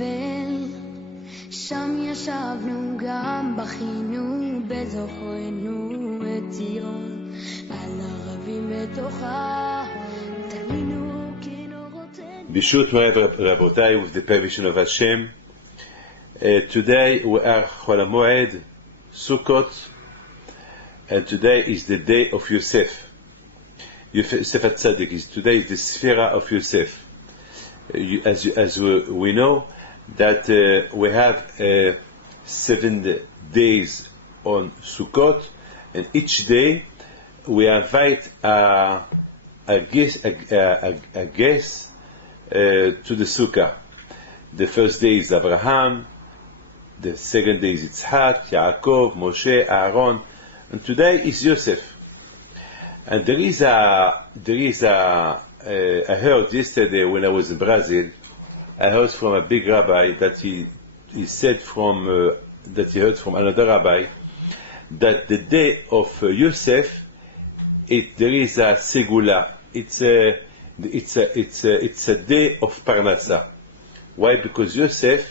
בבל, שם ישבנו גם בכינו בזוכרנו את ציון, על ערבים בתוכה תלינו כנורותינו. Bishut Moav Rabotai, with the permission of Hashem. Today we are Chol HaMoed, Sukkot, and today is the day of Yosef. Yosef HaTzadik. Today is the Sphera of Yosef. As we know that we have 7 days on Sukkot, and each day we invite a guest to the Sukkah. The first day is Abraham, the second day is Yitzhak, Yaakov, Moshe, Aaron, and today is Yosef. And there is a I heard yesterday when I was in Brazil, I heard from a big rabbi that he said that he heard from another rabbi that the day of Yosef, there is a segula. It's a day of parnasa. Why? Because Yosef,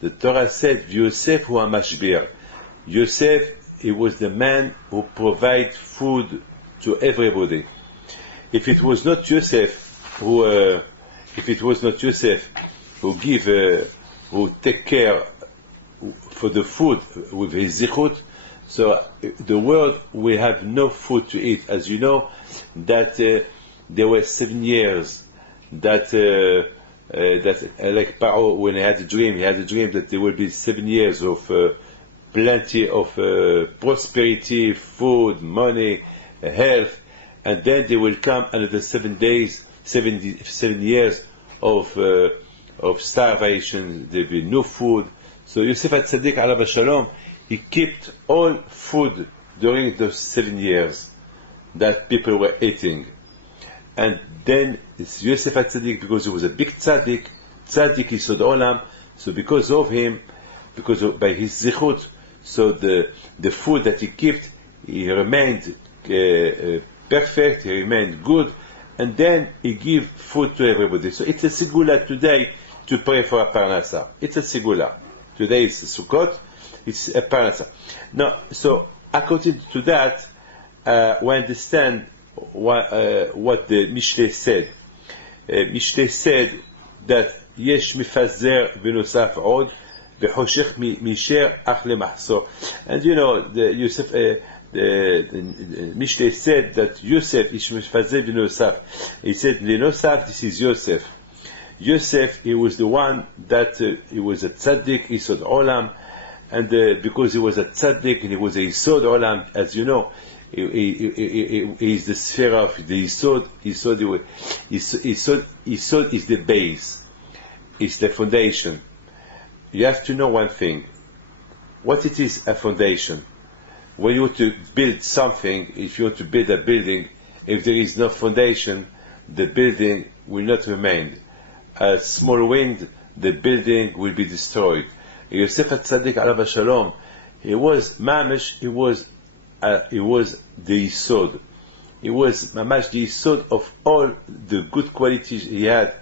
the Torah said, Yosef hu hamashbir. Yosef, he was the man who provided food to everybody. If it was not Yosef who take care for the food with his zichut, so the world will have no food to eat. As you know, that there were 7 years that like Paro, when he had a dream that there will be 7 years of plenty of prosperity, food, money, health, and then there will come another 7 years of starvation. There will be no food. So Yosef HaTzadik alav shalom, he kept all food during those 7 years that people were eating. And then it's Yosef HaTzadik, because he was a big tzaddik Yisod Olam, so because of him, by his zichut, so the food that he kept, he remained perfect, he remained good, and then he gave food to everybody. So it's a segula today to pray for a parnasa. It's a segula. Today is Sukkot, it's a parnasa. Now, so according to that, we understand what the Mishlei said. Mishlei said that yesh mifazer v'nosaf od v'choshech misher ach lemachsor. And you know, the Mishlei said that Yosef ish mifazer v'nosaf. He said v'nosaf, this is Yosef. Yosef, he was the one that he was a tzaddik Yisod Olam, and because he was a tzaddik and he was a Yisod Olam, as you know, he is the sphere of the Yisod. Yisod is the base, it's the foundation. You have to know one thing. What it is, a foundation? When you want to build something, if you want to build a building, if there is no foundation, the building will not remain. A small wind, the building will be destroyed. Yosef HaTzadik alav shalom, he was mamash, he was the Yisod. He was mamash the Yisod of all the good qualities he had.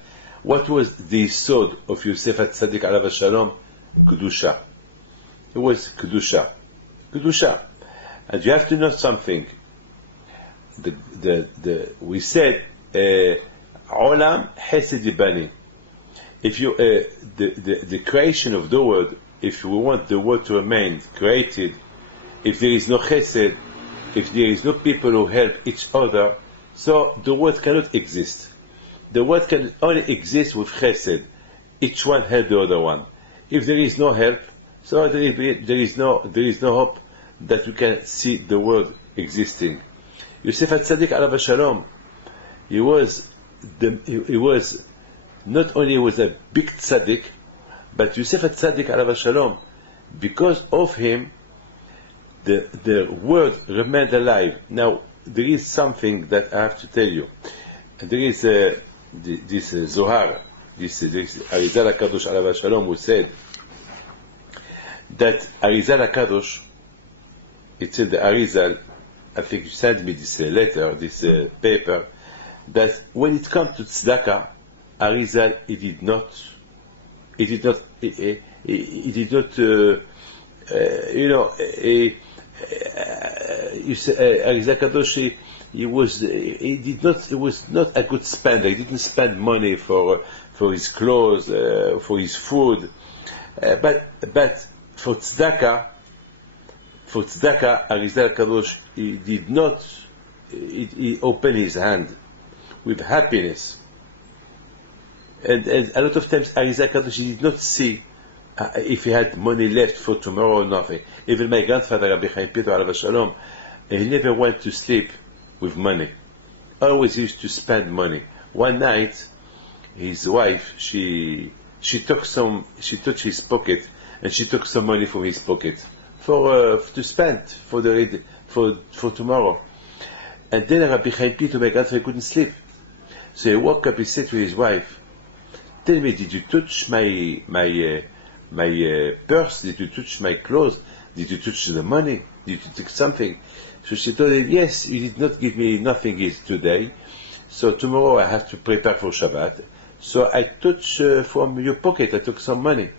What was the Yisod of Yosef HaTzadik alav shalom? Kedusha. It was Kedusha. And you have to know something. We said Olam Chesed Bani. If you the creation of the world, if we want the world to remain created, if there is no chesed, if there is no people who help each other, so the world cannot exist. The world can only exist with chesed. Each one help the other one. If there is no help, so there is no hope that we can see the world existing. Yosef HaTzadik alav shalom, he was not only was a big tzaddik, but Yosef HaTzadik alav shalom, because of him, the world remained alive. Now, there is something that I have to tell you. There is this Zohar, this Arizal HaKadosh alav shalom, who said that Arizal HaKadosh, it said the Arizal, I think you sent me this letter, this paper, that when it comes to tzedakah, Arizal, he did not He did not. He did not. You say Arizal Kadosh. He was. He did not. He was not a good spender. He didn't spend money for his clothes, for his food, but for tzedakah, Arizal Kadosh, he did not. He opened his hand with happiness, and a lot of times Arizal Kadosh did not see if he had money left for tomorrow or nothing. Even my grandfather, Rabbi Chaim Pinto Alav Shalom, he never went to sleep with money. Always used to spend money. One night, his wife, she touched his pocket, and she took some money from his pocket to spend for tomorrow. And then Rabbi Chaim Pinto, my grandfather, couldn't sleep. So he woke up. He said to his wife, "Tell me, did you touch my purse? Did you touch my clothes? Did you touch the money? Did you take something?" So she told him, "Yes, you did not give me nothing today. So tomorrow I have to prepare for Shabbat. So I touched from your pocket. I took some money."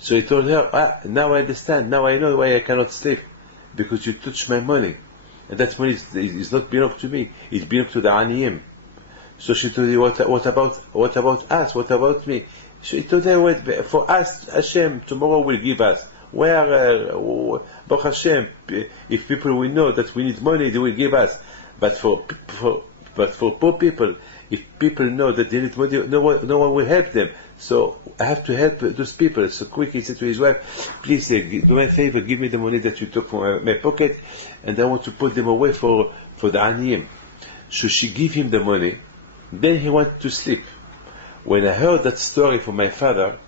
So he told her, "Now I understand. Now I know why I cannot sleep, because you touched my money, and that money is not belong to me. It belongs to the Aniyim." So she told him, "What about us? What about me?" She told her, "For us, Hashem tomorrow will give us. Where, Baruch Hashem, if people will know that we need money, they will give us. But for poor people, if people know that they need money, no one will help them. So I have to help those people." So quick, he said to his wife, "Please do me a favor, give me the money that you took from my pocket, and I want to put them away for the Aniyim." So she gave him the money. Then he went to sleep. When I heard that story from my father,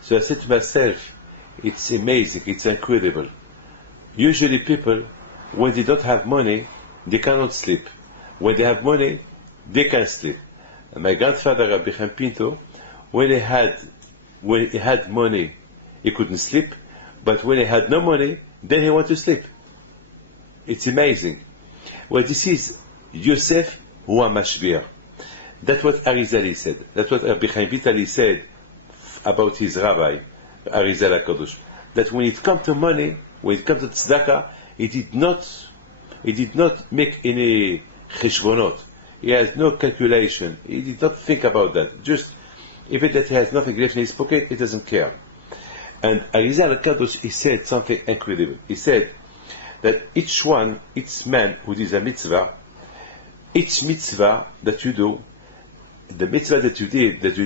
so I said to myself, it's amazing, it's incredible. Usually people, when they don't have money, they cannot sleep. When they have money, they can sleep. And my grandfather, Rabbi Chaim Pinto, when he had money, he couldn't sleep, but when he had no money, then he went to sleep. It's amazing. Well, this is Yosef Hua Mashbir. That's what Arizali said. That's what Rabbi Chaim Vitali said about his rabbi, Arizal HaKadosh. That when it comes to money, when it comes to tzedakah, he did not make any cheshbonot. He has no calculation. He did not think about that. Just, even that he has nothing left in his pocket, he doesn't care. And Arizal HaKadosh, he said something incredible. He said that each man who does a mitzvah, each mitzvah that you do, the mitzvah that you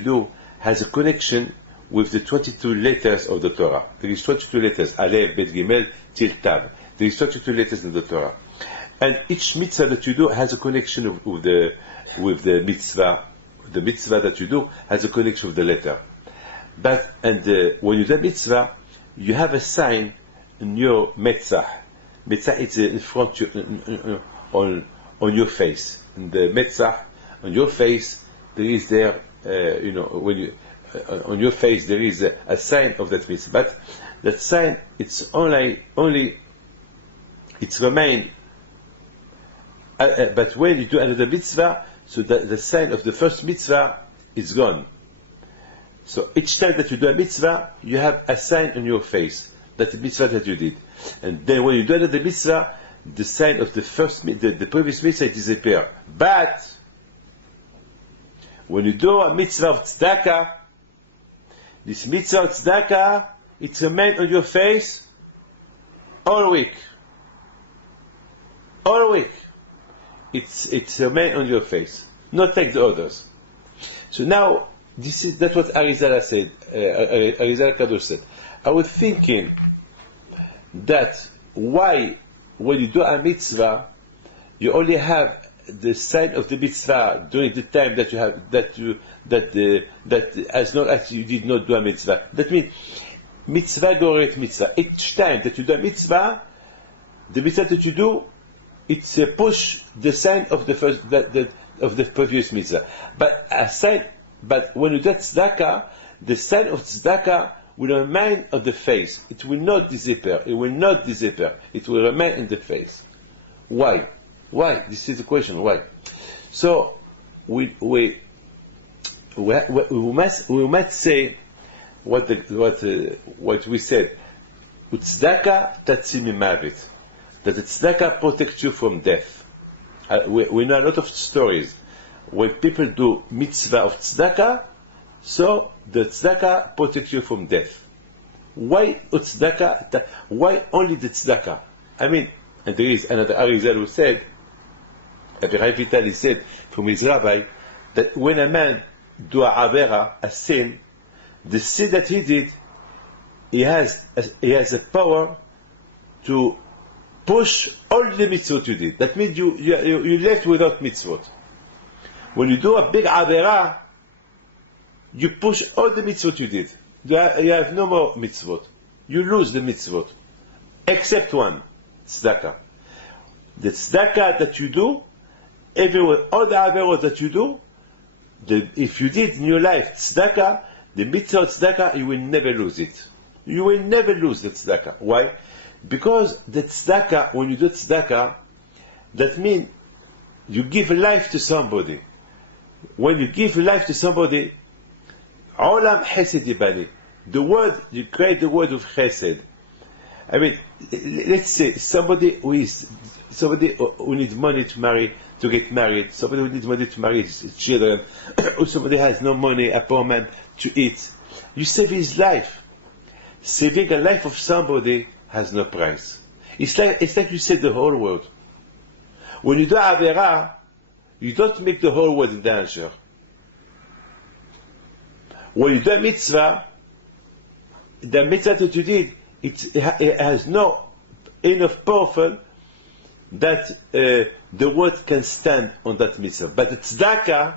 do, has a connection with the 22 letters of the Torah. There is 22 letters, Aleph, Bet, Gimel, Til, Tav. There is 22 letters in the Torah. And each mitzvah that you do has a connection with the mitzvah. The mitzvah that you do has a connection with the letter. When you do mitzvah, you have a sign in your metzah. Metzah is in front on your face. In the metzah, on your face, there is when you on your face there is a sign of that mitzvah. But that sign, it's only it's remained. But when you do another mitzvah, so the sign of the first mitzvah is gone. So each time that you do a mitzvah, you have a sign on your face, that the mitzvah that you did. And then when you do another mitzvah, the sign of the previous mitzvah disappears. But when you do a mitzvah of tzedakah, this mitzvah of tzedakah, it remains on your face all week. All week. It's remains on your face. Not like the others. So now, that's what Arizal said. Arizal Kadosh said. I was thinking that why, when you do a mitzvah, you only have the sign of the mitzvah during the time that you have that as long as you did not do a mitzvah. That means mitzvah goret mitzvah. Each time that you do a mitzvah, the mitzvah that you do, it's a push the sign of the first of the previous mitzvah. But when you do tzedakah, the sign of tzedakah will remain on the face. It will not disappear. It will not disappear. It will remain in the face. Why? Why? This is the question. Why? So we might say what we said. Tzedakah tatzil mimavet. That the tzedakah protects you from death. We know a lot of stories when people do mitzvah of tzedakah, so the tzedakah protects you from death. Why tzedakah? Why only the tzedakah? I mean, and there is another Arizal who said, Rabbi Vital, he said from his rabbi, that when a man do a avera, a sin, the sin that he did, he has a power to push all the mitzvot you did. That means you left without mitzvot. When you do a big avera, you push all the mitzvot you did. You have no more mitzvot. You lose the mitzvot. Except one, tzedakah. The tzedakah that you do, everywhere, all the averot that you do, if you did in your life tzedakah, the mitzvah tzedakah, you will never lose it. You will never lose the tzedakah. Why? Because the tzedakah, when you do tzedakah, that means you give life to somebody. When you give life to somebody, Olam Chesed Yibani. The word, you create the word of Chesed. I mean, let's say somebody who needs money to get married, somebody who needs money to marry his children, or somebody has no money, a poor man, to eat. You save his life. Saving a life of somebody has no price. It's like you save the whole world. When you do Avera, you don't make the whole world in danger. When you do a mitzvah, the mitzvah that you did, it has no enough powerful that the world can stand on that mitzvah. But the tzedakah,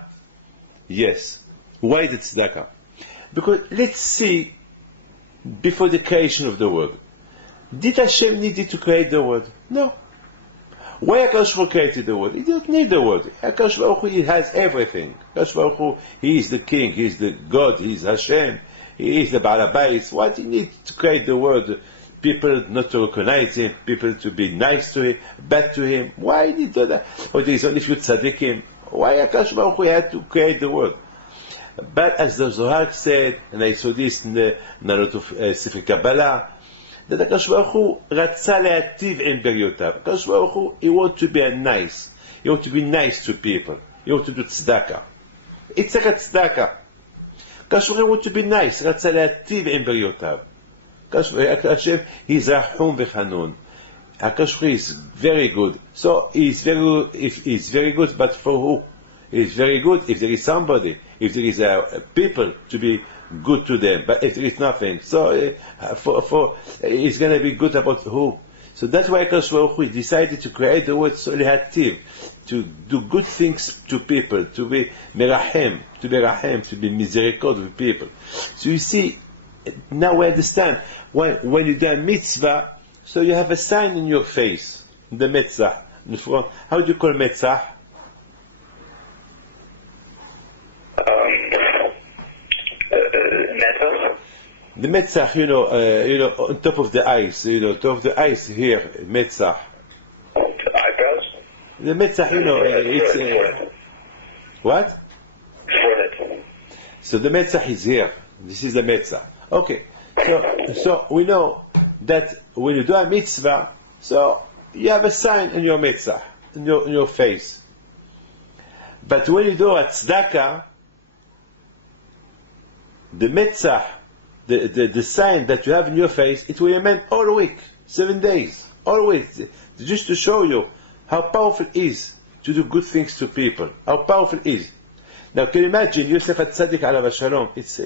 yes. Why the tzedakah? Because let's see, before the creation of the world, did Hashem need to create the world? No. Why HaKadosh Baruch Hu created the world? He didn't need the world. HaKadosh Baruch Hu, he has everything. HaKadosh Baruch Hu, he is the king, he is the God, he is Hashem, he is the Baal HaBayis. Why do you need to create the world? People not to recognize him, people to be nice to him, bad to him. Why did he do that? Or there is only few tzaddikim. Why HaKadosh Baruch Hu had to create the world? But as the Zohar said, and I saw this in a lot of Sefer Kabbalah, that HaKadosh Baruch Hu רצה להיטיב עם בריותיו. HaKadosh Baruch Hu, he wants to be nice. He wants to be nice to people. He wants to do tzedakah. It's like a tzedakah. HaKadosh Baruch Hu wants to be nice. רצה להיטיב עם בריותיו. Hashem, he is Rahum v'Chanun. HaKadosh Baruch Hu is very good. So he is very good, but for who? He is very good if there is somebody, if there is people to be good to them. But if there is nothing, so it's going to be good about who? So that's why HaKadosh Baruch Hu decided to create the word Solihativ, to do good things to people, to be Merahem, to be misericordious with people. So you see, now we understand when you do a mitzvah, so you have a sign in your face, the metzah, in front. How do you call metzah? The metzach, on top of the eyes, top of the eyes here, metzach. Eyebrows? The metzach, it's what? Forehead. So the metzach is here. This is the metzach. Okay. So we know that when you do a mitzvah, so you have a sign in your metzach, in your face. But when you do a tzedakah, the metzach, the sign that you have in your face, it will remain all week, 7 days, all week, just to show you how powerful it is to do good things to people, how powerful it is. Now, can you imagine Yosef HaTzadik alav shalom? It's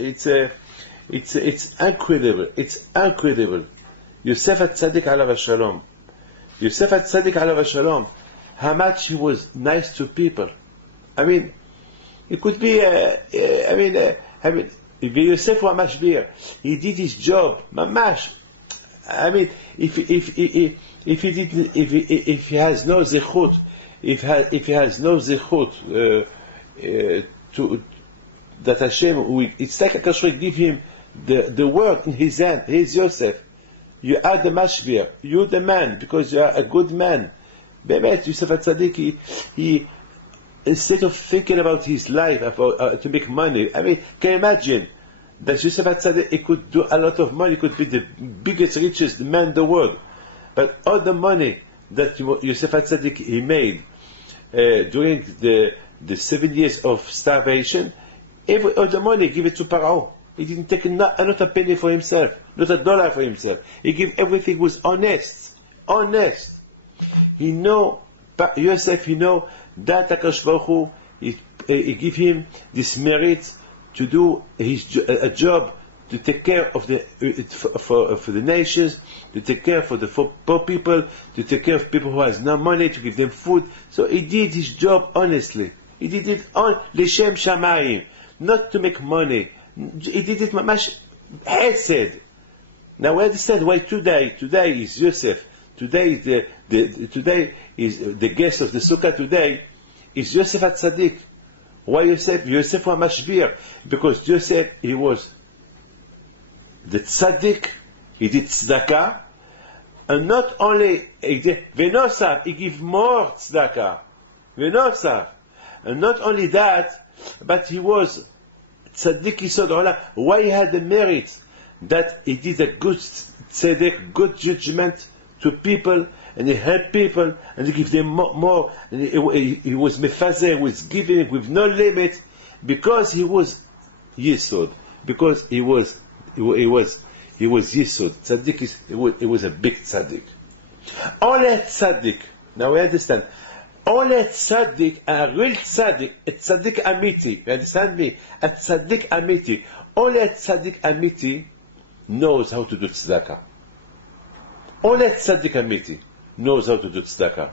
incredible. It's incredible. Yosef HaTzadik alav shalom. Yosef HaTzadik alav shalom. How much he was nice to people. I mean, it could be. Yosef wa mashbir. He did his job. Mamash. I mean, if he has no zechut, if he has no zechut to that Hashem will, it's like HaKadosh Baruch Hu give him the word in his hand. He's Yosef. You are the mashbir. You're the man because you are a good man. Be'emet, Yosef HaTzadik, he instead of thinking about his life, about to make money. I mean, can you imagine that Yosef HaTzadik, he could do a lot of money, he could be the biggest, richest man in the world. But all the money that Yosef HaTzadik he made during the 7 years of starvation, all the money, give it to Paro. He didn't take not a penny for himself, not a dollar for himself. He gave everything was honest. Honest. He know, Yosef, he know that HaKadosh Baruch Hu, he give him this merit to do a job to take care of for the nations, to take care for the poor people, to take care of people who has no money, to give them food. So he did his job honestly. He did it on L'Shem Shamayim, not to make money. He did it mamash hesed. Now we understand why today is Yosef. Today is the guest of the Sukkah today is Yosef HaTzadik. Why Yosef? Yosef was mashbir because Yosef he was the tzaddik. He did tzedakah, and not only he did v'nosaf, he gave more tzedakah. V'nosaf, and not only that, but he was tzaddik yisod olam. Why he had the merit that he did a good tzedek, good judgment to people, and he helped people, and he gave them more, and he was mefazeh, was giving with no limit, because he was yisod, because he was yisod. Tzaddik it was a big tzaddik. Only a tzaddik. Now we understand. Only a tzaddik, a real tzaddik, a tzaddik amiti. You understand me? A tzaddik amiti. Only a tzaddik amiti knows how to do tzedakah. Only a tzaddik amiti knows how to do tzedakah.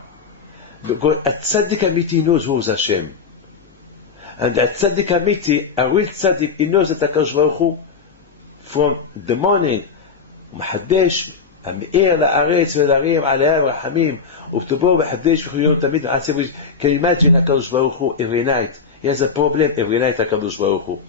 Because a tzaddik amiti knows who is Hashem. And a tzaddik amiti, a real tzaddik, he knows that HaKadosh Baruch Hu, from the morning, מחדש, המאיר לארץ ולהרים עליה ברחמים, ובטובו מחדש וכל יום תמיד מעשה בריש. Can you imagine HaKadosh Baruch Hu every night? He has a problem every night, HaKadosh Baruch Hu.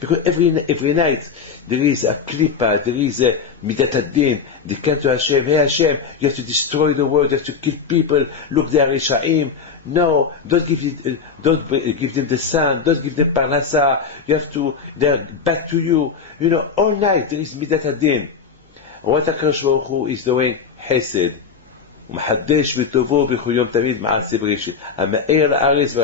Because every night there is a klipa, there is a midat hadin. They come to Hashem, hey Hashem, you have to destroy the world, you have to kill people, look, they are Rishaim. No, don't give them the sun, don't give them parnasa, you have to, they are back to you. You know, all night there is midat hadin. What HaKadosh Baruch Hu is doing? Hesed. ומחדש בטובו בכל יום תמיד מעשה בראשית. המאיר לארץ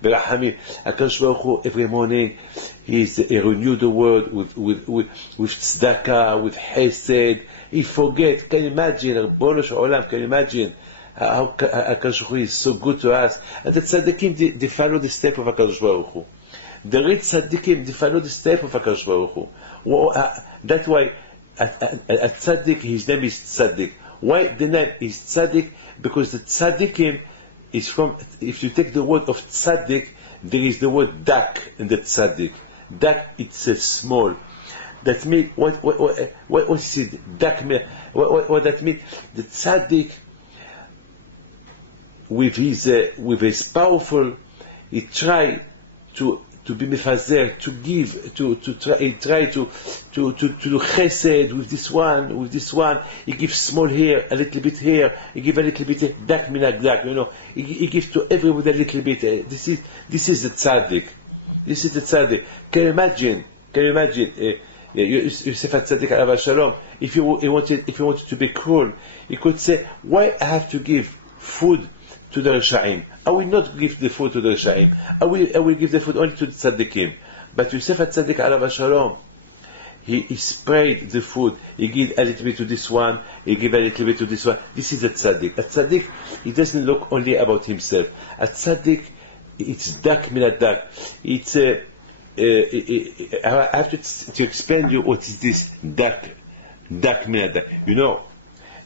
ברחמים. HaKadosh Baruch Hu, every morning, he renew the world with tzedakah, with hesed. He forget. Can you imagine? Ribono shel olam, can you imagine how HaKadosh Baruch Hu is so good to us? And the tzaddikim, they follow the step of HaKadosh Baruch Hu. The rich tzaddikim, they follow the step of HaKadosh Baruch Hu. That's why a tzaddik, his name is tzaddik. Why the name is tzaddik? Because the tzaddikim is from, if you take the word of tzaddik, there is the word dak in the tzaddik. Dak, it's a small. That means, what is it? Dak, what that means? The tzaddik, with his powerful, he try to be mefazer, to give, he try to do chesed with this one. He gives small here, a little bit here. He give a little bit dak minagdak, you know. He gives to everyone a little bit. This is the tzaddik. This is the tzaddik. Can you imagine? Yosef HaTzadik alav shalom. If he wanted to be cruel, he could say, "Why I have to give food to the Rishaim? I will not give the food to the Rishaim. I will give the food only to the Tzaddikim." But Yosef HaTzadik alav shalom, he sprayed the food. He gave a little bit to this one. He gave a little bit to this one. This is a tzaddik. A tzaddik, he doesn't look only about himself. A tzaddik, it's dak minat dak. It's I have to explain you what is this dak minat dak. You know,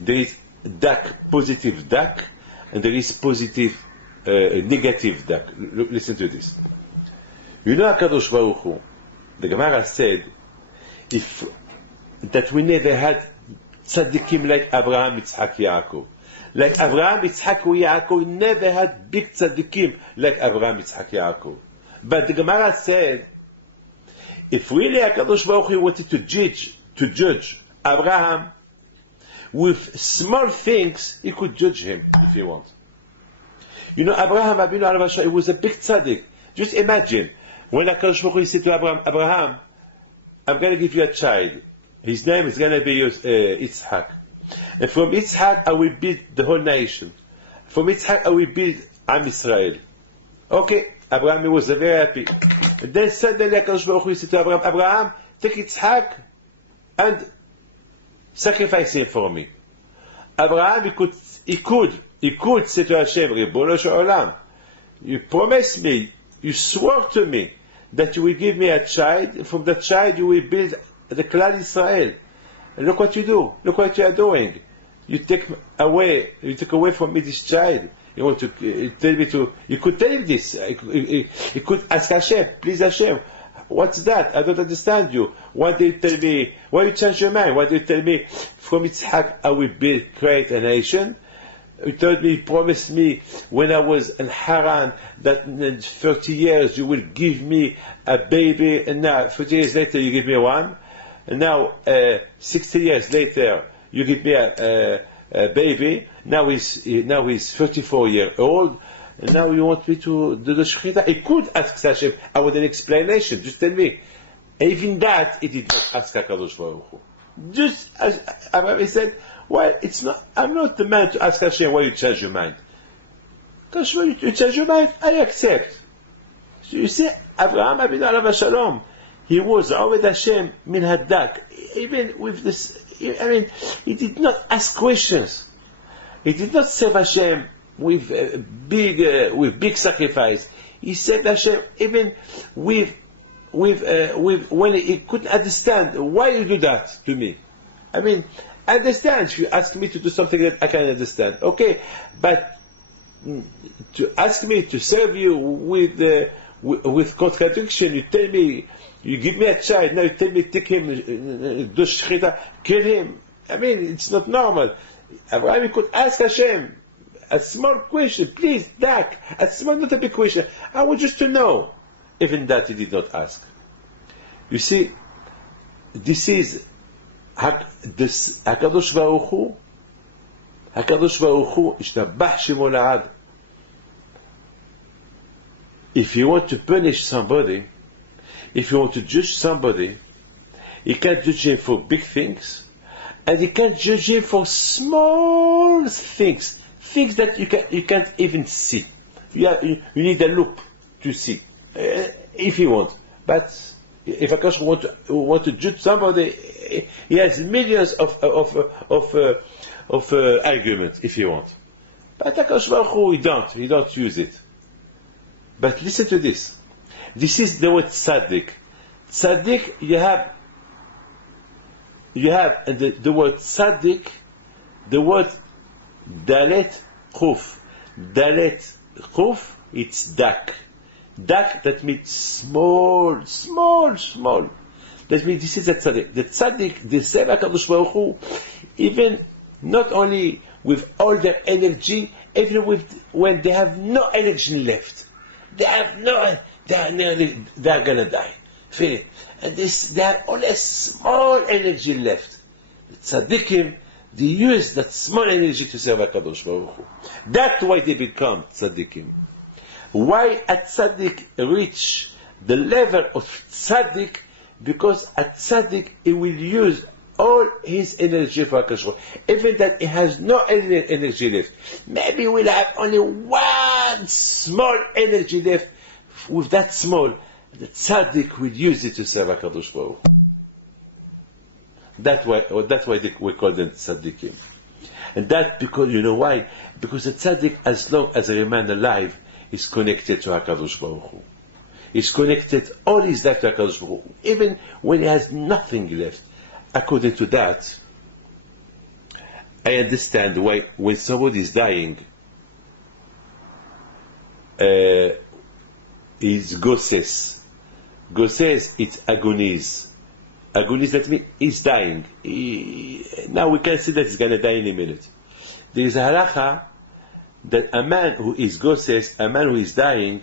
there is dak, positive dak, and there is positive negative dak. Listen to this. You know, HaKadosh Baruch Hu, the Gemara said, that we never had tzaddikim like Abraham, Yitzhak, Yaakov. Like Abraham, Yitzhak, Yaakov never had big tzaddikim like Abraham, Yitzhak, Yaakov. But the Gemara said, if really HaKadosh Baruch Hu wanted to judge Abraham with small things, he could judge him if he wants. You know, Abraham Abinu Alav Hashem, he was a big tzaddik. Just imagine when HaKadosh Baruch Hu said to Abraham, I'm going to give you a child. His name is going to be Yitzhak. And from Yitzhak, I will build the whole nation. From Yitzhak, I will build Am Israel. Okay, Abraham was very happy. And then suddenly, HaKadosh Baruch Hu said to Abraham, Abraham, take Yitzhak and sacrifice him for me. Abraham, he could say to Hashem, Ribono shel olam, you promised me, you swore to me that you will give me a child, and from that child you will build the Klal Israel. And look what you do. Look what you are doing. You take away from me this child. You want to tell me to. You could tell him this. You could ask Hashem, please Hashem, what's that? I don't understand you. Why do you tell me? Why you change your mind? Why do you tell me from Yitzhak I will create a nation? You told me, you promised me when I was in Haran that in 30 years you will give me a baby, and now 30 years later you give me one, and now 60 years later you give me a baby. Now he's 34 years old, and now you want me to do the Shechita. He could ask Hashem, I want an explanation, just tell me. Even that he did not ask HaKadosh Baruch Hu. Just as Abraham said, well, I'm not the man to ask Hashem why you change your mind. Because when you change your mind, I accept. So you see, Abraham Avinu alav shalom, he was Oved Hashem min haddak. Even with this, he did not ask questions. He did not serve Hashem with big sacrifice. He served Hashem even with when he couldn't understand why you do that to me. Understand, if you ask me to do something that I can understand, okay, but to ask me to serve you with contradiction, you tell me, you give me a child, now you tell me take him, do shechita, kill him. It's not normal. Abraham could ask Hashem a small question, please, Dak, a small, not a big question. I want just to know. Even that he did not ask. You see, this is HaKadosh Baruch Hu, Yishtabach Shemo La'ad. If you want to punish somebody, if you want to judge somebody, you can't judge him for big things, and you can't judge him for small things that you can't even see. You need a loop to see, if you want. But if HaKadosh want to judge somebody, he has millions of arguments, if you want. But HaKadosh Baruch Hu, he don't use it. But listen to this. This is the word tzaddik. Tzaddik, you have the word tzaddik, the word dalet chuf. Dalet chuf, it's dak. Dak, that means small. That means this is a tzaddik. The tzaddik, the same HaKadosh Baruch Hu, even not only with all their energy, even when they have no energy left. They are gonna die. Feel it. And they have only a small energy left. The tzaddikim, they use that small energy to serve HaKadosh Baruch Hu. That's why they become tzaddikim. Why a tzaddik reach the level of tzaddik? Because a tzaddik, he will use all his energy for HaKadosh Baruch Hu. Even that he has no energy left. Maybe he will have only one small energy left. With that small, the tzaddik will use it to serve HaKadosh Baruch Hu. That's why we call them tzaddikim. And that because, you know why? Because the tzaddik, as long as he remains alive, is connected to HaKadosh Baruch Hu. He's connected all his life to HaKadosh Baruch Hu, even when he has nothing left. According to that, I understand why when somebody is dying, is goses. Goses, it's agonies. Agonies, that means he's dying. Now we can see that he's going to die in a minute. There is a halacha that a man who is goses, a man who is dying,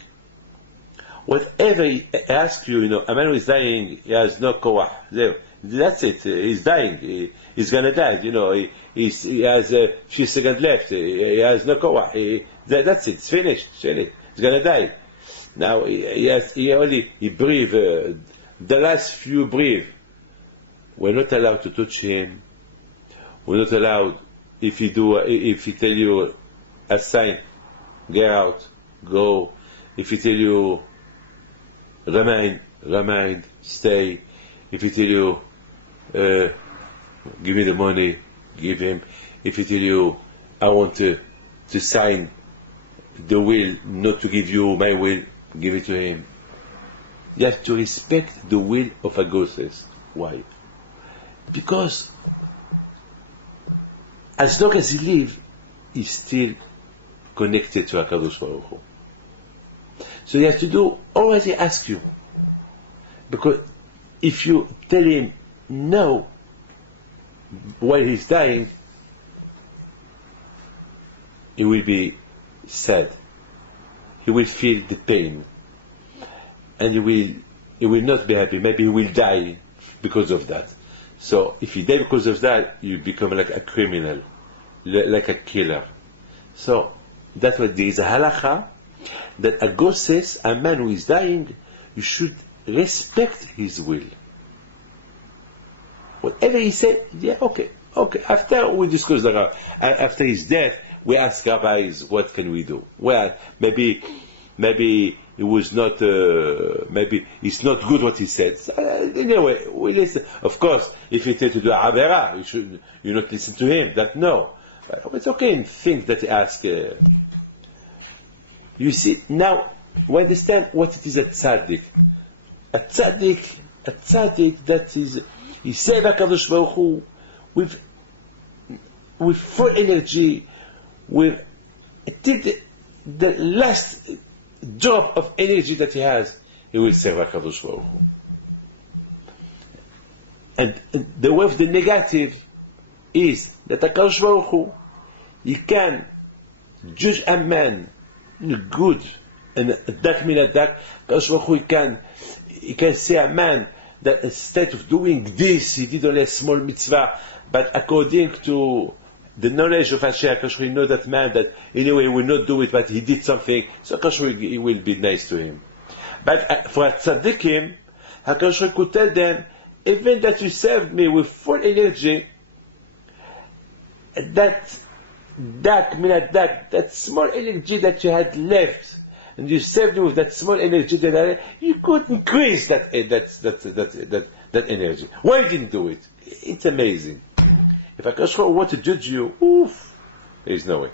whatever he asks you, a man who is dying, he has no koach. That's it. He's dying. He's going to die. He has a few seconds left. He has no koach. That's it. It's finished. He's going to die. Now he breathe the last few breath. we're not allowed to touch him. We're not allowed, if he tell you a sign, get out, go. If he tell you remain, stay. If he tell you give me the money, give him. If he tell you I want to sign the will, not to give you my will, give it to him. You have to respect the will of Agoses. Why? Because as long as he lives, he's still connected to HaKadosh Baruch Hu. So you have to do always he asks you. Because if you tell him no while he's dying, he will be sad. He will feel the pain. And he will not be happy. Maybe he will die because of that. So if you die because of that, you become like a criminal, like a killer. So that's what there is a halacha that a ghost says, a man who is dying, you should respect his will. Whatever he said, yeah, okay. After we discuss the after his death, we ask rabbis, what can we do? Well, maybe it was not. Maybe it's not good what he said. Anyway, we listen. Of course, if he said to do avera, you not listen to him. That no, but it's okay in things that he ask. You see now, we understand what it is a tzaddik. A tzaddik that is, he saved HaKadosh Baruch Hu with full energy, with till the last drop of energy that he has, he will serve HaKadosh Baruch Hu. And the way of the negative is that HaKadosh Baruch Hu, he can judge a man good and dark min dark. HaKadosh Baruch Hu, he can say a man that instead of doing this, he did only a small mitzvah, but according to the knowledge of Hashem, HaKadosh Baruch Hu, know that man that anyway he will not do it, but he did something, so HaKadosh Baruch Hu, he will be nice to him. But for a tzaddikim, HaKadosh Baruch Hu could tell them, even that you served me with full energy, that dark min dark, that small energy that you had left, and you served me with that small energy that you could increase that energy. Why didn't do it? It's amazing. If HaKadosh Baruch Hu want to judge you, there is no way.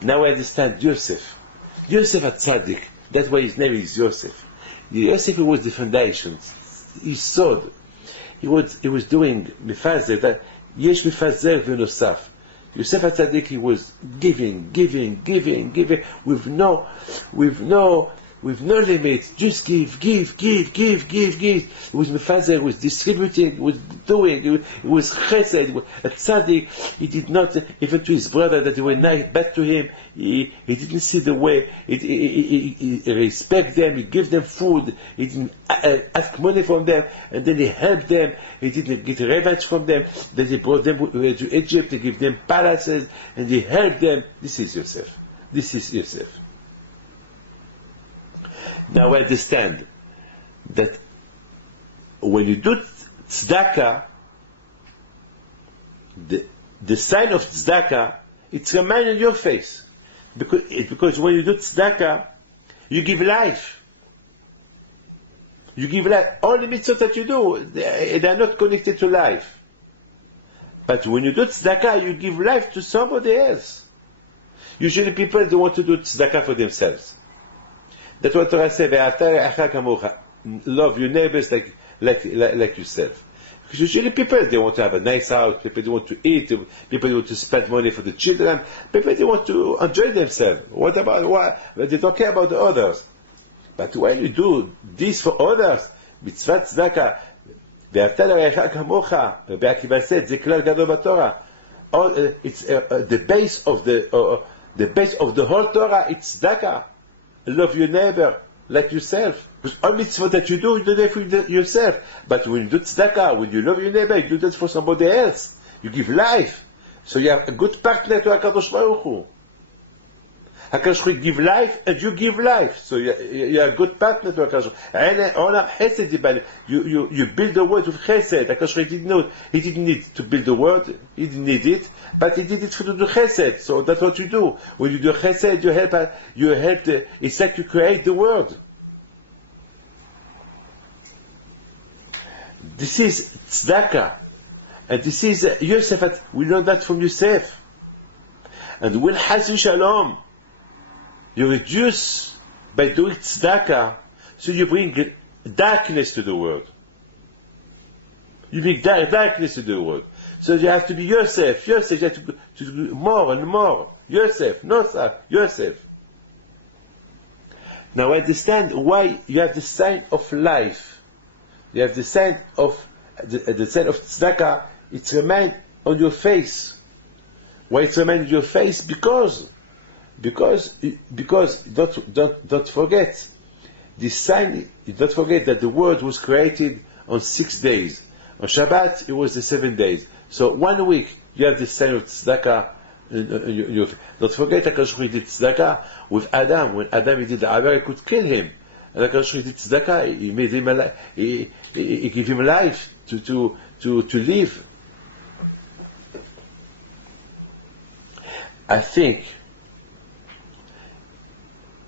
Now I understand Yosef. Yosef at Tzaddik. That's why his name is Yosef. Yosef was the foundations. He saw. He was doing mifazer, that yesh mifazer v'nosaf. Yosef HaTzadik, he was giving with no limit. Just give. He was mefazer, he was distributing, he was doing, it was chesed. A tzaddik, he did not, even to his brother that they were nice, bad to him, he didn't see the way, he respect them, he gave them food, he didn't ask money from them, and then he helped them, he didn't get revenge from them, then he brought them to Egypt, he gave them palaces, and he helped them. This is Yosef. Now I understand that when you do tzedakah, the sign of tzedakah, it's remain in your face. Because when you do tzedakah, you give life. You give life. All the mitzvot that you do, they are not connected to life. But when you do tzedakah, you give life to somebody else. Usually people, they want to do tzedakah for themselves. That's what Torah says, love your neighbors like yourself. Because usually people, they want to have a nice house, people, they want to eat, people, they want to spend money for the children, people, they want to enjoy themselves. What? They don't care about the others. But when you do this for others, mitzvah tzedakah, ואהבת לרעך כמוך, רבי עקיבא said, זה כלל גדול בתורה. It's the base of the whole Torah, it's tzedakah. Love your neighbor like yourself. Because all mitzvot that you do it for yourself. But when you do tzedakah, when you love your neighbor, you do that for somebody else. You give life. So you have a good partner to HaKadosh Baruch Hu. HaKadosh Baruch Hu give life, and you give life. So you're a good partner to HaKadosh Baruch Hu. You build the world with chesed. HaKadosh Baruch Hu he didn't need to build the world, he didn't need it, but he did it to do chesed. So that's what you do. When you do chesed, you help it's like you create the world. This is tzedakah. And this is Yosef, we learn that from Yosef. And when Chas Shalom, you reduce by doing tzedakah, so you bring darkness to the world. You bring darkness to the world. So you have to be Yosef. You have to do more and more. Yosef, Nosaf, Yosef. Now understand why you have the sign of life. You have the sign of the sign of tzedakah. It's remained on your face. Why it's remained on your face? Because don't forget this sign. Don't forget that the world was created on 6 days. On Shabbat it was the 7 days. So 1 week you have the sign of tzedakah. Don't forget HaKadosh Baruch Hu did tzedakah with Adam. When Adam he did the Aver, he could kill him. And HaKadosh Baruch Hu did tzedakah. He made him alive. He gave him life to live. I think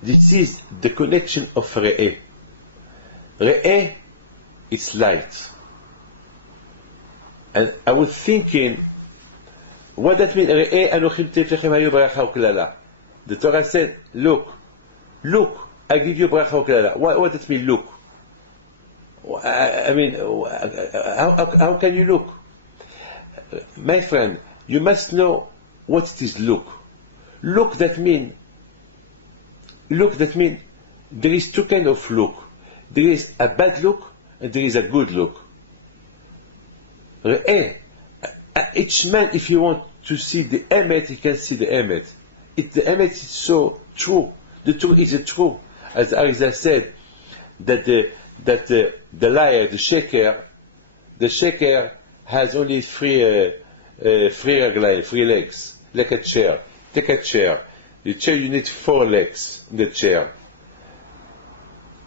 this is the connection of Re'eh. Re'eh is light. And I was thinking, what that means? Re'eh anochim teflechem hayu baracha uklala. The Torah said, look, I give you baracha uklala. What does it mean, look? I mean, how can you look? My friend, you must know what it is look. Look that mean there is two kinds of look. There is a bad look and there is a good look. Each man, if he wants to see the emet, he can see the emet. The emet is so true. The truth is the truth. As Arizal said, that the liar, the shaker has only three legs, like a chair. Take a chair. The chair, you need 4 legs in the chair.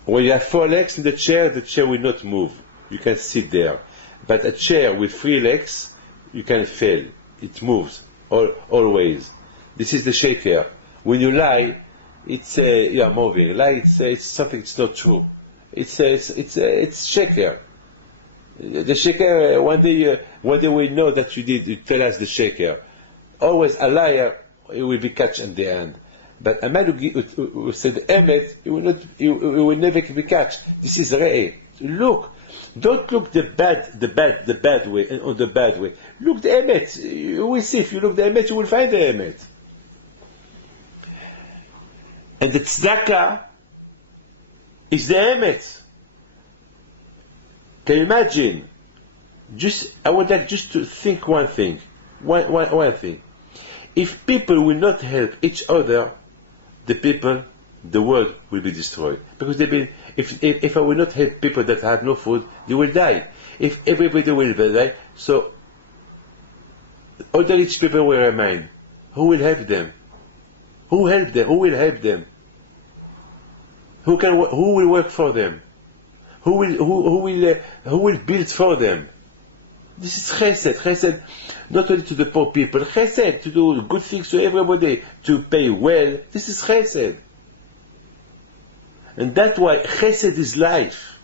When you have 4 legs in the chair will not move. You can sit there. But a chair with 3 legs, you can fail. It moves always. This is the shaker. When you lie, it's you are moving. Lie, it's something. It's not true. It's shaker. The shaker. One day we know that you tell us the shaker. Always a liar, he will be catched in the end. But a man who said emet, he will never be catched. This is re'eh. Look, don't look the bad way, and on the bad way. Look the emet. You will see. If you look the emet, you will find the emet. And the tzedakah is the emet. Can you imagine? I would like just to think one thing. One thing. If people will not help each other, the world will be destroyed. Because if I will not help people that have no food, they will die. If everybody will die, so all the rich people will remain. Who will help them? Who will help them? Who will work for them? Who will build for them? This is chesed, not only to the poor people, chesed, to do good things to everybody, to pay well. This is chesed. And that's why chesed is life.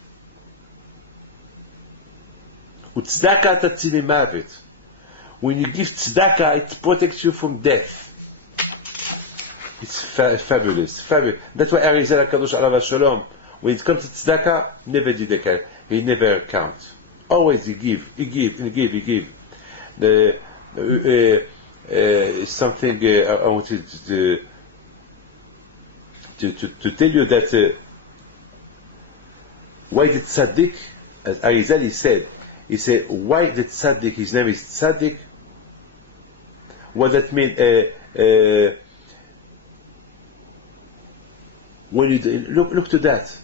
U'tzedakah tatzili mavet. When you give tzedakah, it protects you from death. It's fabulous. That's why Arizal HaKadosh alav shalom, when it comes to tzedakah, never did a count. He never counts. Always he give. Something I wanted to tell you that why the tzaddik, as Arizal he said, why the tzaddik, his name is tzaddik? What that mean? When you look to that,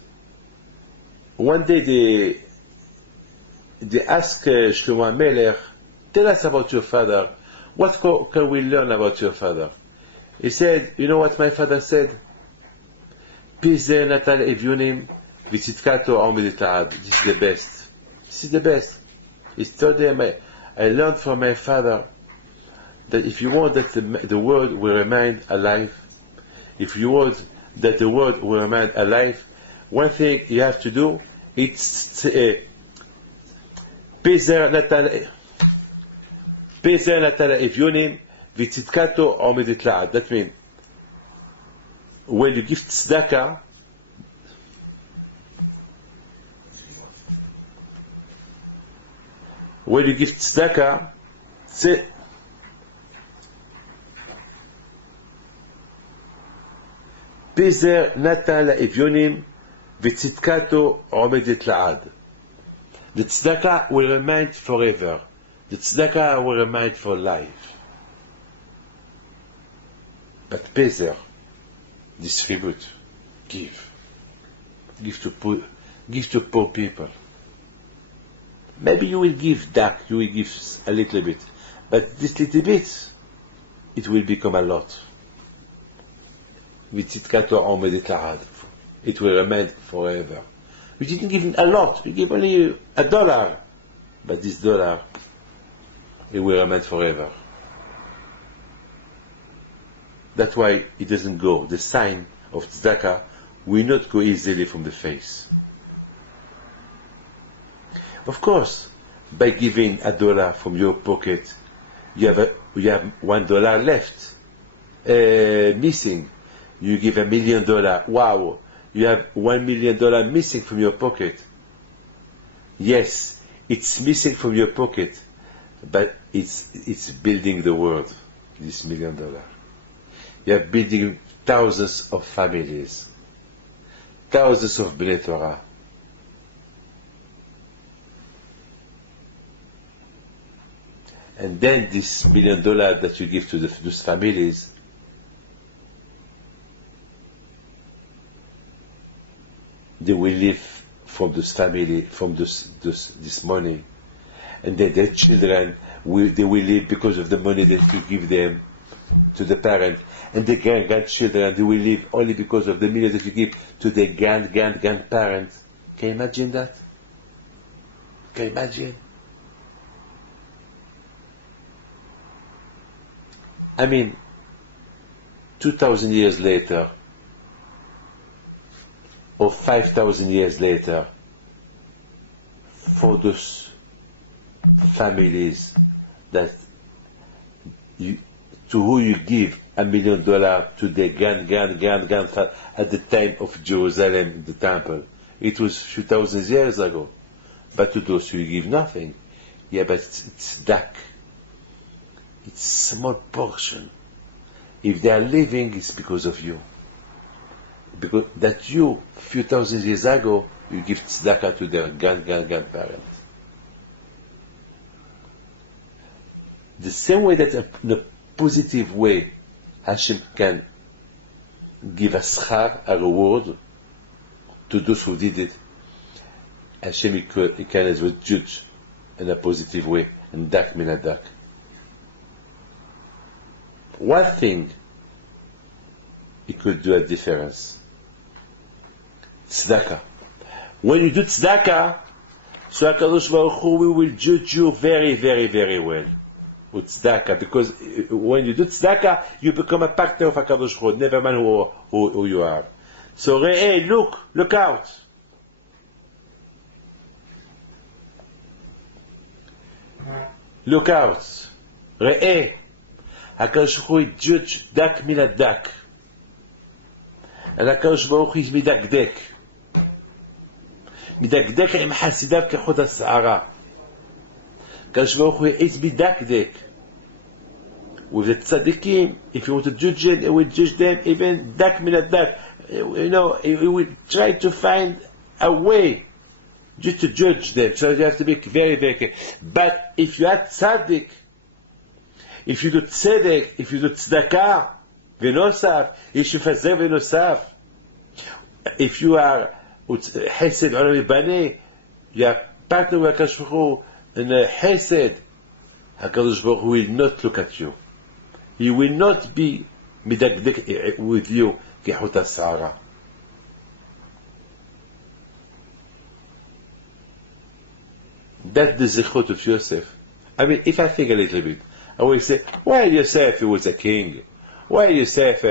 one day they ask Shlomo HaMelech, tell us about your father. What can we learn about your father? He said, you know what my father said? Pizer natal evyonim v'tzidkato omedet la'ad. This is the best. This is the best. He told them, I learned from my father that if you want that the world will remain alive, if you want that the world will remain alive, one thing you have to do, it's Pizer natal evyonim v'tzidkato omedet la'ad. That means, when you give tzedakah, say, Pizer natan la'evyonim v'tzidkato omedet la'ad. The tzedakah will remain forever. The tzedakah will remain for life. But Pizer, distribute, give to poor people. Maybe you will give dark, you will give a little bit, but this little bit, it will become a lot. It will remain forever. We didn't give a lot, we give only $1, but this $1, it will remain forever. That's why it doesn't go. The sign of tzedakah will not go easily from the face. Of course, by giving $1 from your pocket, you have $1 left missing. You give $1 million. Wow, you have $1 million missing from your pocket. Yes, it's missing from your pocket, but it's building the world. This $1 million. You are building thousands of families, thousands of Bnei Torah. And then this $1 million that you give to those families, they will live from this family, from this money. And then their children, they will live because of the money that you give them to the parent. And the grandchildren, they will live only because of the money that you give to their grandparents. Can you imagine that? Can you imagine? I mean, 2,000 years later, or 5,000 years later, for those families that to who you give $1 million to their grandfather at the time of Jerusalem, the temple. It was a few thousand years ago. But to those who give nothing, yeah, but it's dark. It's small portion. If they are living, it's because of you. Because that you, a few thousand years ago, you give tzedakah to their grandparents. The same way that in a positive way, Hashem can give a schar, a reward, to those who did it. Hashem he can as well judge in a positive way, and dak min hadak. One thing it could do a difference. Tzedakah. When you do tzedakah, so HaKadosh Baruch Hu will judge you very, very, very well with tzedakah, because when you do tzedakah, you become a partner of HaKadosh Baruch Hu, never mind who you are. So Re'eh, look out. Look out. Re'eh. HaKadosh Baruch Hu will judge dak min hadak. And HaKadosh Baruch Hu is מדקדק. מדקדק עם חסידיו כחוט השערה. HaKadosh Baruch Hu is מדקדק. With the tzaddikim, if you want to judge them, he will judge them even dak min hadak. You know, he will try to find a way just to judge them. So you have to be very, very careful. But if you are tzaddik, if you do tzedek, if you do tzedakah, v'nosaf, if you fazer v'nosaf, if you are chesed olam yibaneh, you are partner with HaKadosh Baruch Hu in chesed, HaKadosh Baruch Hu will not look at you. He will not be מדקדק with you כחוט השערה. That's the zichut of Yosef. I mean, if I think a little bit, I will say, well, Yosef, he was a king. Well, Yosef,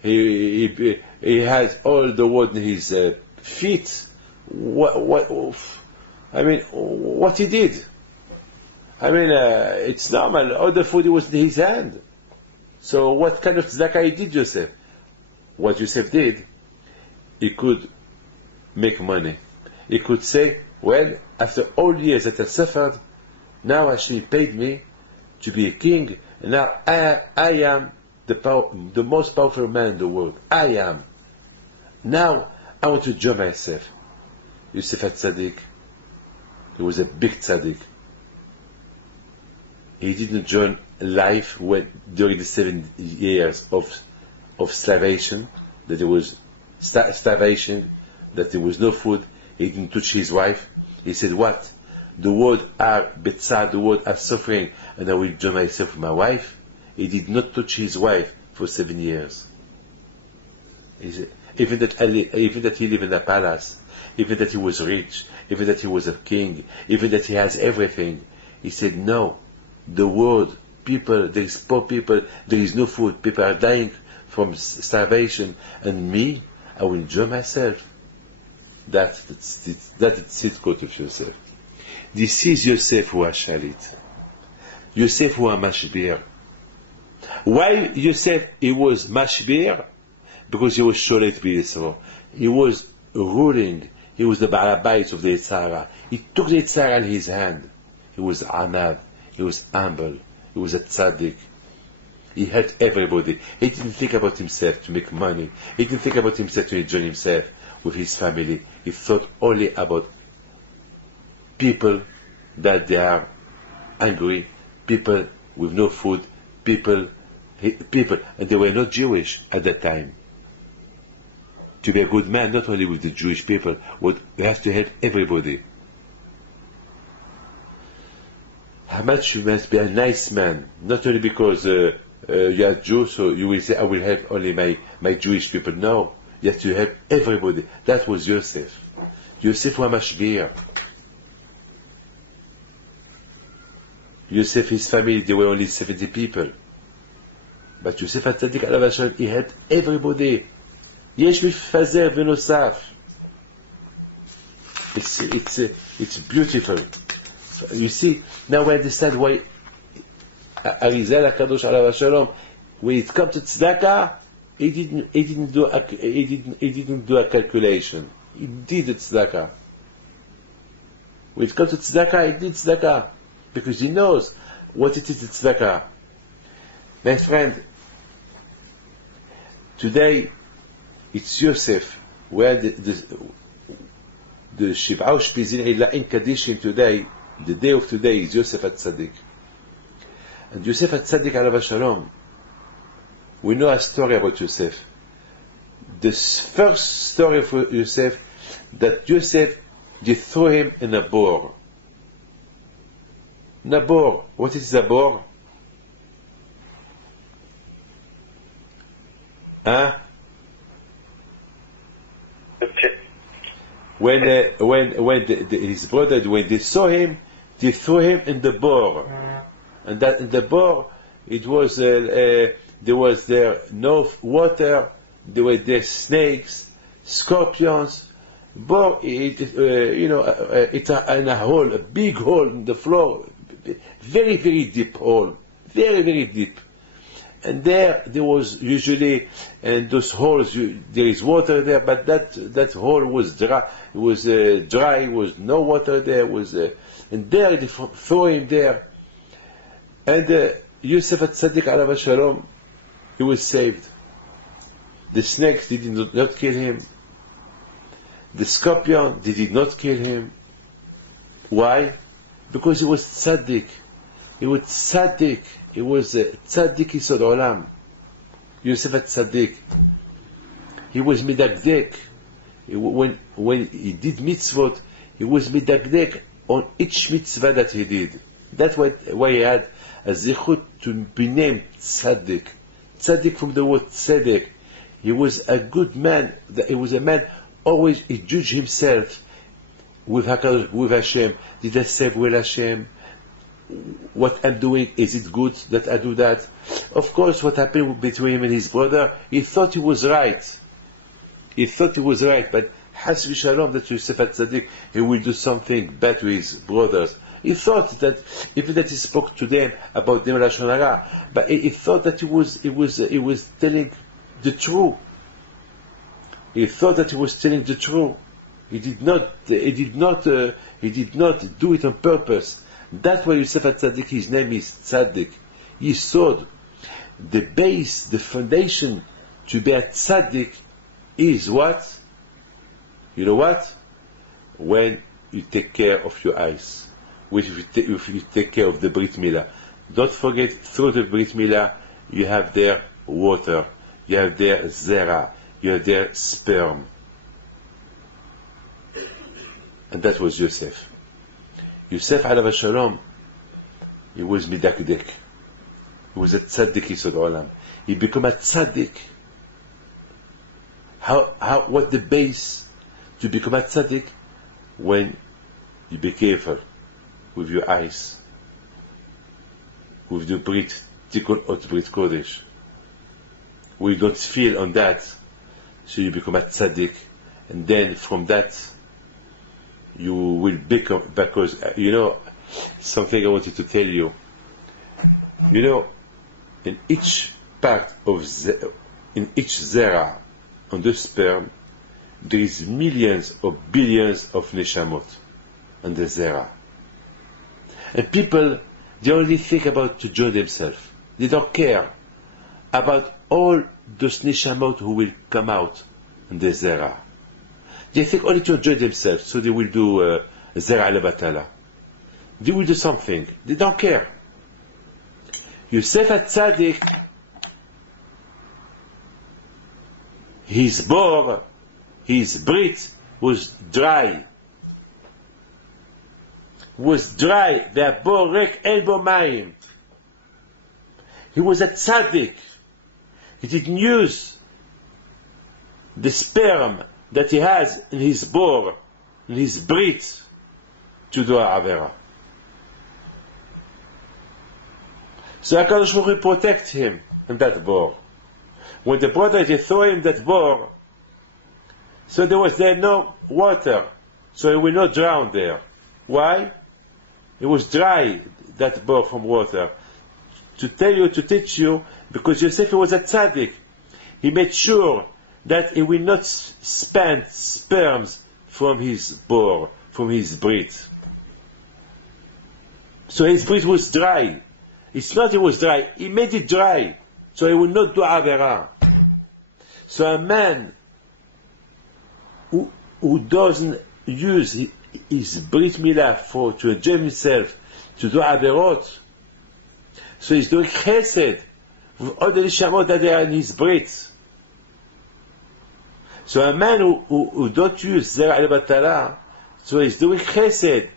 he has all the wood in his feet. I mean, what he did? I mean, it's normal. All the food was in his hand. So what kind of tzedakah he did, Yosef? What Yosef did, he could make money. He could say, well, after all years that I suffered, now Hashem paid me to be a king, and now I am the most powerful man in the world. I am. Now I want to enjoy myself. Yosef HaTzadik, he was a big tzaddik. He didn't join life during the 7 years of starvation, that there was starvation, that there was no food. He didn't touch his wife. He said, what? The world are betzad, the world are suffering, and I will join myself with my wife. He did not touch his wife for 7 years. He said, even that he lived in a palace, even that he was rich, even that he was a king, even that he has everything, he said, no, the world, people, there is poor people, there is no food, people are dying from starvation, and me, I will enjoy myself. That's the tzidkot of Yosef. This is Yosef who has shalit. Yosef who has mashbir. Why Yosef, he was mashbir? Because he was sholet b'Yisro. He was ruling. He was the ba'alabait of the Yitzhara. He took the Yitzhara in his hand. He was anad. He was humble. He was a tzaddik. He helped everybody. He didn't think about himself to make money. He didn't think about himself to enjoy himself with his family. He thought only about people that they are hungry, people with no food, people, and they were not Jewish at that time. To be a good man, not only with the Jewish people, you have to help everybody. How much you must be a nice man, not only because you are Jews, so you will say, I will help only my Jewish people. No, you have to help everybody. That was Yosef. Yosef was mashbir. Yosef, his family, they were only 70 people. But Yosef HaTzadik alav hashalom, he helped everybody. יש מפזר ונוסף. It's beautiful. You see, now we understand why Arizal HaKadosh alav hashalom, when it comes to tzedakah, he didn't do a calculation. He did the tzedakah. When it comes to tzedakah, he did tzedakah. Because he knows what it is the tzedakah. My friend, today it's Yosef, where the Shiv'ah Ushpizin Ila'in Kadishim today, the day of today is Yosef HaTzadik. And Yosef HaTzadik alav hashalom, we know a story about Yosef. The first story of Yosef, that Yosef, they threw him in a bore. Nabor, what is Zabor? Huh? When his brother, when they saw him, they threw him in the bore, and that in the bore, it was there was there no water, there were there snakes, scorpions. Bore, it's in a hole, a big hole in the floor. Very, very deep hole, very, very deep, and there was usually, and those holes, there is water there, but that hole was dry. It was dry. Was no water there. And there they threw him there, and Yosef HaTzadik alav hashalom, he was saved. The snakes did not kill him. The scorpion did not kill him. Why? Because he was tzaddik. He was tzaddik. He was tzaddik yisod olam. Yosef HaTzadik. He was midagdek. When he did mitzvot, he was midagdek on each mitzvah that he did. That's why he had a zichut to be named tzaddik. tzaddik from the word tzedek. He was a good man. He was a man, always he judged himself with HaKadosh, with Hashem. Did I serve well Hashem? What I'm doing, is it good that I do that? Of course, what happened between him and his brother, he thought he was right. He thought he was right, but Has v'shalom that Yosef HaTzadik, he will do something bad to his brothers. He thought that, even that he spoke to them about them Lashon Hara, but he thought that he was telling the truth. He thought that he was telling the truth. He did not do it on purpose. That's why Yosef HaTzadik, his name is Tzadik. Yisod. The base, the foundation to be a Tzadik is what? You know what? When you take care of your eyes. If you take care of the Brit Milah. Don't forget, through the Brit Milah, you have their water, you have their zera, you have their sperm. And that was Yosef. Yosef alav shalom, he was midakdek. He was a tzaddik yisod olam. He became a tzaddik. What the base to become a tzaddik? When you be careful with your eyes, with the Brit, Tikkun Ot Brit Kodesh. We don't feel on that, so you become a tzaddik, and then from that you will become, because you know something I wanted to tell you. You know, in each part of in each zera on the sperm, there is millions or billions of neshamot on the zera. And people, they only think about to enjoy themselves. They don't care about all those neshamot who will come out in the zera. They think only to enjoy themselves, so they will do zera lebatala. They will do something. They don't care. Yosef HaTzadik, his bor, his brit was dry. Was dry. והבור ריק אין בו מים. He was a tzaddik. He didn't use the sperm that he has in his bor, in his brit, to do a avera. So HaKadosh Baruch Hu protect him in that bor. When the brothers they throw him that bor, so there was no water, so he will not drown there. Why? It was dry, that bor from water. To tell you, to teach you, because Yosef was a tzaddik. He made sure that he will not spend sperms from his bor, from his brit. So his brit was dry. It's not it was dry, he made it dry, so he will not do avera. So a man who doesn't use his Brit Milah to enjoy himself, to do averot, so he's doing chesed with all the nishamot that are in his Brit. So a man who don't use zera lebatala, so he's doing chesed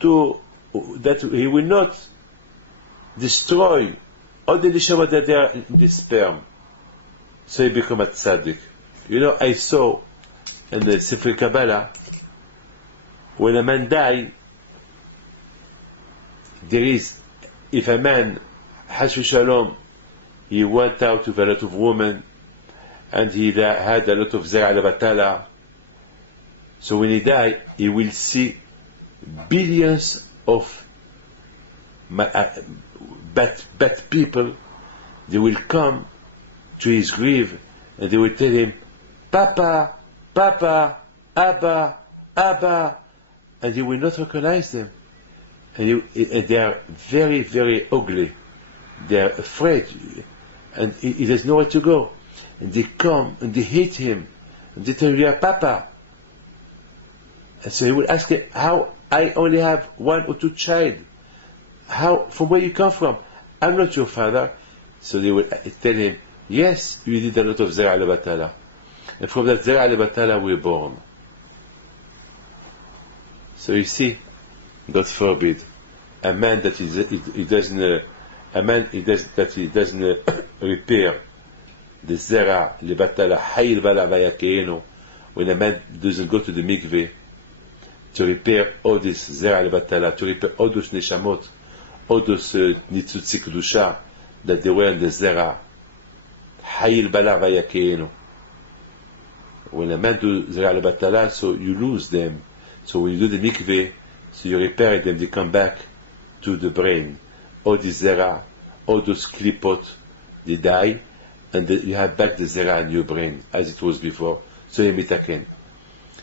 that he will not destroy all the nishamot that are in the sperm. So he become a tzaddik. You know, I saw in the Sefer Kabbalah, when a man die, there is, if a man, Hash v'shalom, he went out with a lot of women, and he had a lot of zera lebatala, so when he die, he will see billions of bad people. They will come to his grave, and they will tell him, Papa, Papa, Abba, Abba, and he will not recognize them. And they are very, very ugly. They are afraid, and he doesn't know where to go. And they come, and they hate him, and they tell him, you are Papa. And so he will ask him, how I only have 1 or 2 children? How, from where you come from? I'm not your father. So they will tell him, yes, you did a lot of zera lebatala. And from that zera lebatala we were born. So you see, God forbid, a man that he doesn't repair the zera lebatala hayil bala vayakeinu, when a man doesn't go to the mikveh to repair all this zera lebatala, to repair all those neshamot, all those nitzutzi kedusha that they were in the zera, hayil bala vayakeinu. When a man do zera lebatala, so you lose them. So when you do the mikveh, so you repair them, they come back to the brain. All the zera, all those klipot, they die, and you have back the zera in your brain as it was before. So you mitaken.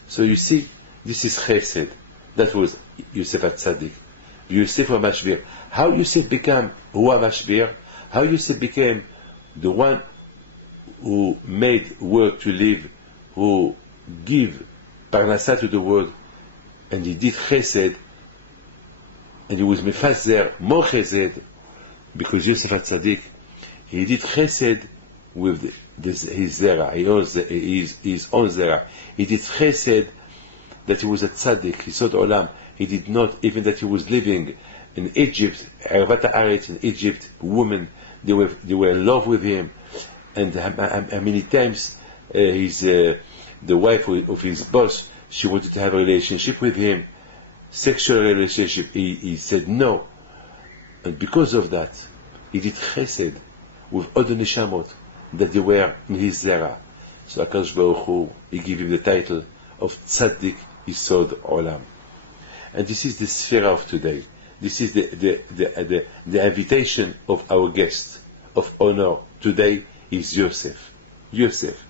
So you see, this is chesed. That was Yosef HaTzadik. Yosef HaMashbir. How Yosef became Hua Mashbir? How Yosef became the one who made work to live, who give parnasa to the world, and he did chesed, and he was mefazer more chesed, because Yosef HaTzadik, he did chesed with his zera, his own zera. He did chesed that he was a tzaddik, he sought olam. He did not, even that he was living in Egypt, Ervat Haaretz in Egypt, women, they were in love with him, and many times the wife of his boss, she wanted to have a relationship with him, sexual relationship. He said no, and because of that, he did chesed with other neshamot that they were in his zera. So HaKadosh Baruch Hu, he gave him the title of Tzaddik Yisod Olam. And this is the sphere of today. This is the invitation of our guest of honor today is Yosef. Yosef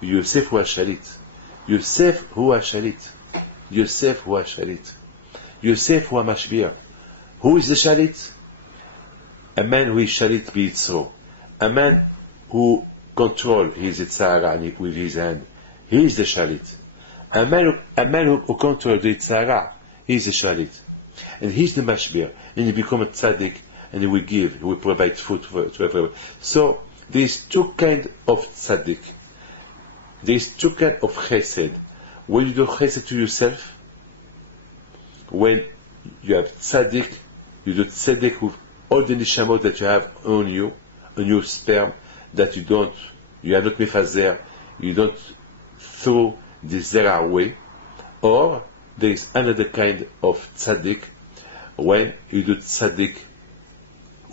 Hu HaShalit. Yosef Hu HaShalit. Yosef Hu HaShalit. Yosef Hu HaMashbir. Who is the Shalit? A man who is Shalit B'Yitzro. A man who controls his Yitzhara with his hand. He is the Shalit. A man who controls the Yitzhara, he is the Shalit. And he's the Mashbir. And he becomes a Tzaddik, and he will give, he will provide food to everyone. So, there is two kinds of Tzaddik. There is two kinds of Chesed. When you do Chesed to yourself, when you have Tzaddik, you do Tzaddik with all the nishamot that you have on you, on your sperm, that you are not mefazer, you don't throw the zera away. Or there is another kind of tzaddik, when you do tzaddik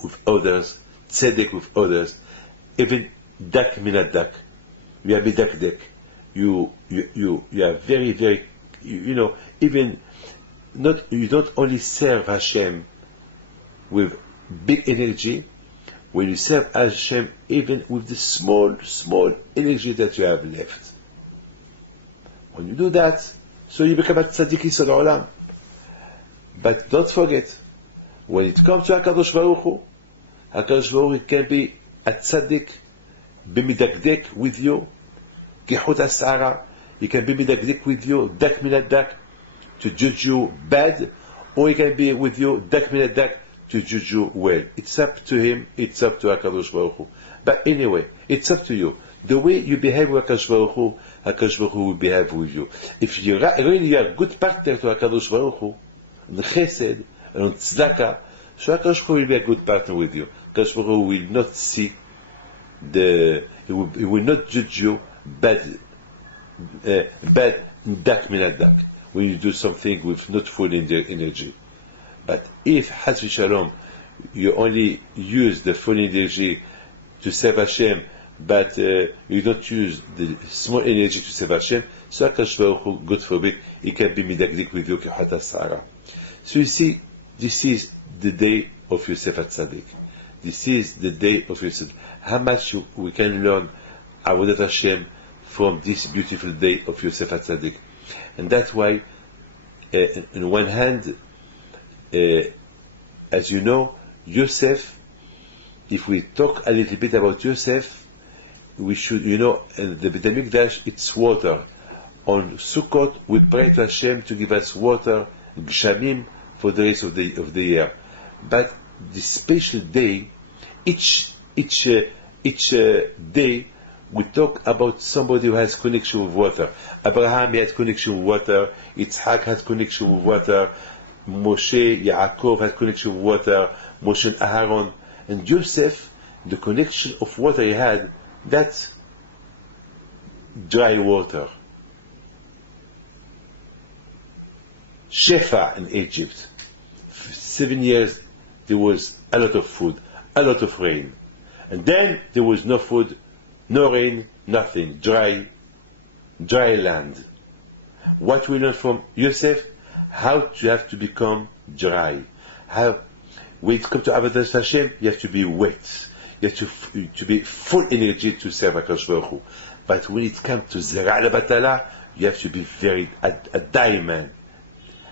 with others, even dak minat dak. You are midakdek. You are very, very, even not, you don't only serve Hashem with big energy, when you serve Hashem even with the small energy that you have left. When you do that, so you become a tzaddik yisod olam. But don't forget, when it comes to HaKadosh Baruch Hu, HaKadosh Baruch Hu can be a tzaddik b'midakdek with you, kehut asara. He can be midakdek with you, dak minat dak, to judge you bad, or he can be with you, dak minat dak, to judge you well. It's up to him, it's up to HaKadosh Baruch Hu. But anyway, it's up to you. The way you behave with HaKadosh Baruch Hu, HaKadosh Baruch Hu will behave with you. If you really are a good partner to HaKadosh Baruch Hu, in Chesed, and on Tzedakah, so HaKadosh Baruch Hu will be a good partner with you. HaKadosh Baruch Hu will not see he will not judge you bad dak minat dak, when you do something with not full energy. But if, Chas v'Shalom, you only use the full energy to serve Hashem, but you don't use the small energy to serve Hashem, so HaKadosh Baruch Hu, God forbid, he can be midakdik with you k'chat ha'sara. So you see, this is the day of Yosef HaTzadik. This is the day of Yosef. How much we can learn Avodat Hashem from this beautiful day of Yosef HaTzadik. And that's why, on one hand, as you know, Yosef, if we talk a little bit about Yosef, we should, the Beit HaMikdash, it's water. On Sukkot, we pray to Hashem to give us water, Gshamim, for the rest of the year. But this special day, each day, we talk about somebody who has connection with water. Abraham had connection with water, Yitzhak has connection with water, Moshe, Yaakov had connection with water, Moshe and Aaron. And Yosef, the connection of water he had, that dry water. Shefa in Egypt. 7 years there was a lot of food, a lot of rain. And then there was no food, no rain, nothing. Dry land. What we learn from Yosef? How to have to become dry. How, when it comes to Avodas Hashem, you have to be wet. You have to be full energy to serve HaKadosh Baruch Hu. But when it comes to Zera Batala, you have to be a dry man,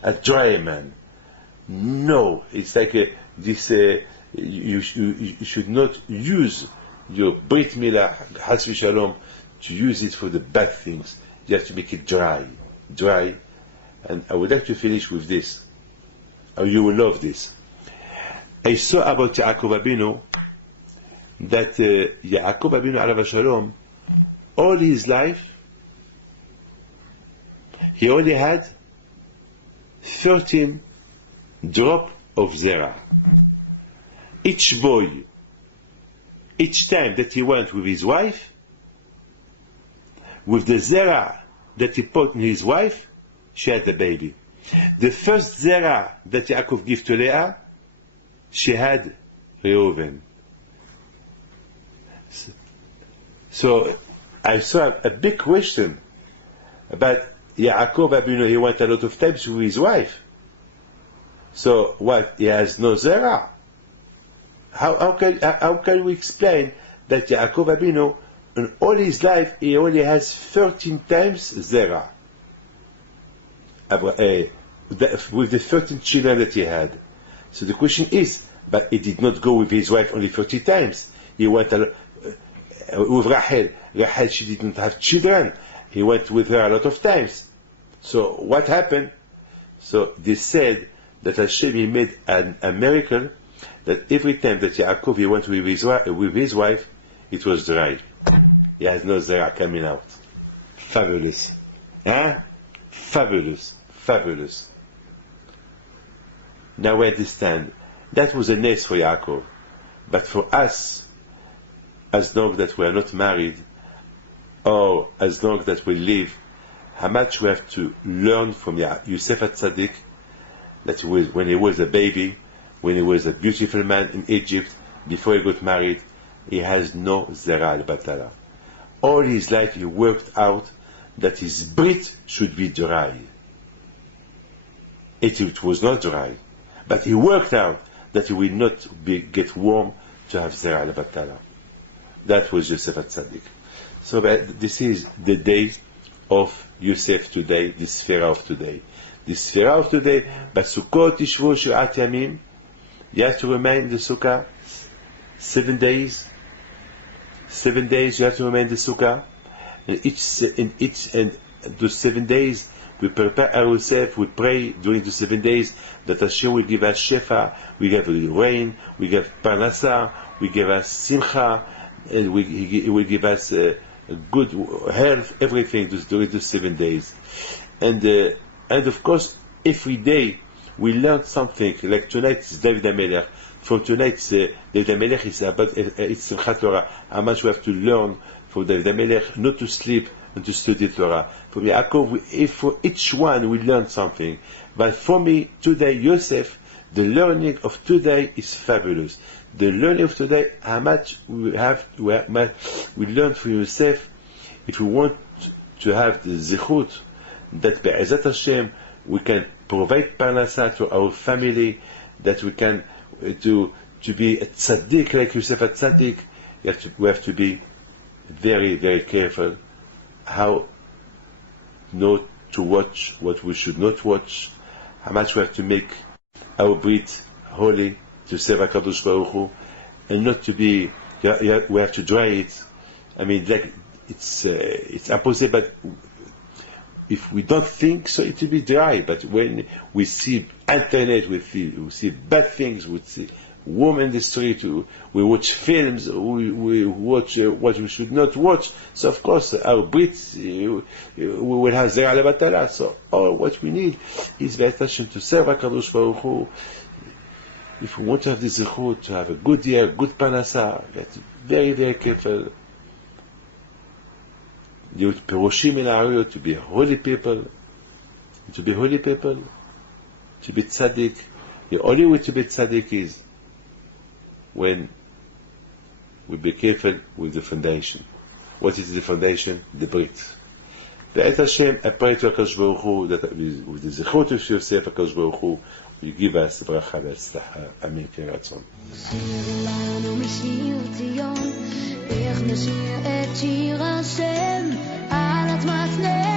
a dry man. No, it's like you should not use your Brit Milah, Chas v'Shalom, to use it for the bad things. You have to make it dry. And I would like to finish with this. You will love this. I saw about Yaakov Abinu that Yaakov Abinu alav shalom, all his life, he only had 13 drops of zera. Each boy, each time that he went with his wife, with the zera that he put in his wife, she had a baby. The first zera that Yaakov gave to Leah, she had Reuven. So I saw a big question about Yaakov Abinu. He went a lot of times with his wife. So what? He has no zera. How can we explain that Yaakov Abinu, in all his life, he only has 13 times zera? With the 13 children that he had. So the question is, but he did not go with his wife only 30 times. He went with Rachel. Rachel, she didn't have children. He went with her a lot of times. So what happened? So they said that Hashem, he made a miracle, that every time that Yaakov, he went with his wife, it was dry. He has no zera coming out. Fabulous. Huh? Fabulous. Now we understand. That was a nest for Yaakov. But for us, as long that we are not married, or as long that we live, how much we have to learn from Yosef HaTzadik, that when he was a baby, when he was a beautiful man in Egypt, before he got married, he has no zera al-batala. All his life he worked out that his brit should be dry. It was not dry, but he worked out that he will not get warm to have zera al-batala. That was Yosef HaTzadik. So this is the day of Yosef today, the Sfera of today. The Sfera of today, Basukot Tishvu Shi'at Yamim, you have to remain in the Sukkah 7 days. 7 days you have to remain in the Sukkah. And those 7 days, we prepare ourselves, we pray during the 7 days that Hashem will give us Shefa, we give us rain, we give Parnasa, we give us Simcha, and He will give us good health, everything during the 7 days. And of course, every day we learn something. Like tonight is David HaMelech. For tonight, David HaMelech is about it's Simchat Torah. How much we have to learn from David HaMelech, not to sleep and to study Torah. From Yaakov, for each one we learn something. But for me, today, Yosef, the learning of today is fabulous. The learning of today, how much we learn from Yosef, if we want to have the zichut, that be'ezat Hashem, we can provide parnasa to our family, that we can to be a tzaddik like Yosef a tzaddik. We have to be very, very careful how not to watch what we should not watch, how much we have to make our brit holy to serve HaKadosh Baruch Hu, and not to be, we have to dry it. I mean, like it's impossible, but if we don't think so, it will be dry. But when we see internet, we see bad things, we see women in the street, we watch films, we watch what we should not watch. So of course, our Brits, we will have zera al-batala. So all what we need is Hashem to serve HaKadosh Baruch Hu. If we want to have this zechut, to have a good year, good panasa, we have to be very, very careful. להיות פירושים מן העריות, to be holy people, to be holy people, to be tzaddik. The only way to be tzaddik is when we be careful with the foundation. What is the foundation? The Brit. Be'et Hashem, I pray to HaKadosh Baruch Hu, that with the zechut of Yosef, HaKadosh Baruch Hu, will give us bracha ve'atzlacha. Amen. K'ratzon. שיר לנו משיר ציון, איך נשיר את שיר השם על אדמת